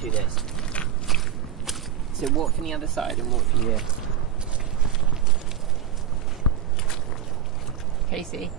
Do this. So walk from the other side and walk from here. Casey?